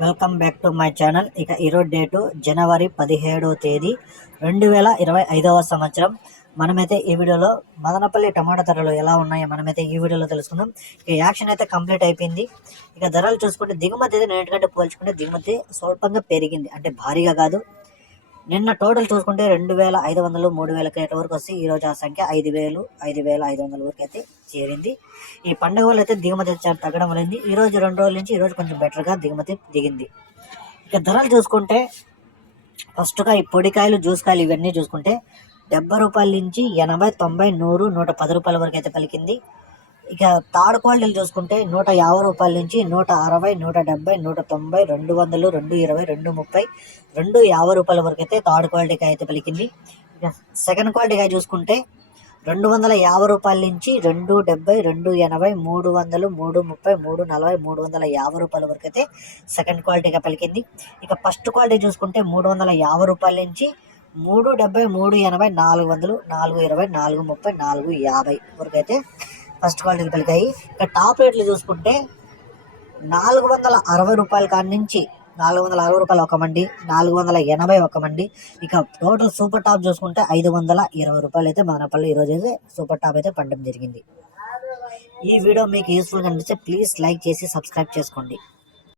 Welcome back to my channel ఇక ఈరోజు date జనవరి పదిహేడవ తేదీ రెండు వేల ఇరవై ఐదవ సంవత్సరం. మనమైతే ఈ వీడియోలో మదనపల్లి టమాటా ధరలు ఎలా ఉన్నాయో మనమైతే ఈ వీడియోలో తెలుసుకుందాం. ఇక యాక్షన్ అయితే కంప్లీట్ అయిపోయింది. ఇక ధరలు చూసుకుంటే దిగుమతి అయితే నేటికంటే పోల్చుకుంటే దిగుమతి స్వల్పంగా పెరిగింది. అంటే భారీగా కాదు. నిన్న టోటల్ చూసుకుంటే రెండు వేల ఐదు వందలు మూడు వేల క్రేట్ల వరకు వస్తే ఈ రోజు ఆ సంఖ్య ఐదు వేలు ఐదు వేల ఐదు వందల వరకు అయితే చేరింది. ఈ పండుగ వల్ల అయితే దిగుమతి చాలా తగ్గడం వలింది ఈ రోజు రెండు రోజుల నుంచి ఈ రోజు కొంచెం బెటర్గా దిగుమతి దిగింది. ఇక ధరలు చూసుకుంటే ఫస్ట్గా ఈ పొడికాయలు జ్యూస్ కాయలు ఇవన్నీ చూసుకుంటే డెబ్బై రూపాయల నుంచి ఎనభై తొంభై నూరు నూట పది రూపాయల వరకు అయితే పలికింది. ఇక థర్డ్ క్వాలిటీలు చూసుకుంటే నూట యాభై రూపాయల నుంచి నూట అరవై నూట డెబ్బై నూట తొంభై రెండు వందలు రెండు ఇరవై రెండు ముప్పై రెండు యాభై రూపాయల వరకు అయితే థర్డ్ క్వాలిటీ కాయ అయితే పలికింది. ఇక సెకండ్ క్వాలిటీ కాయ చూసుకుంటే రెండు వందల యాభై రూపాయల నుంచి రెండు డెబ్బై రెండు ఎనభై మూడు వందలు మూడు ముప్పై మూడు నలభై మూడు వందల యాభై రూపాయల వరకు అయితే సెకండ్ క్వాలిటీగా పలికింది. ఇక ఫస్ట్ క్వాలిటీ చూసుకుంటే మూడు వందల యాభై రూపాయల నుంచి మూడు డెబ్బై మూడు ఎనభై నాలుగు వందలు నాలుగు ఇరవై నాలుగు ముప్పై నాలుగు యాభై వరకు అయితే ఫస్ట్ క్వాలిటీకి పలికాయి ఇక టాప్ రేట్లు చూసుకుంటే నాలుగు వందల అరవై రూపాయల కాడి నుంచి నాలుగు వందల అరవై రూపాయలు ఒక మండి నాలుగు వందల ఎనభై ఒక మండి. ఇక టోటల్ సూపర్ టాప్ చూసుకుంటే ఐదు వందల ఇరవై రూపాయలు అయితే మదనపల్లి ఈరోజు అయితే సూపర్ టాప్ అయితే పండడం జరిగింది. ఈ వీడియో మీకు యూస్ఫుల్గా అనిపిస్తే ప్లీజ్ లైక్ చేసి సబ్స్క్రైబ్ చేసుకోండి.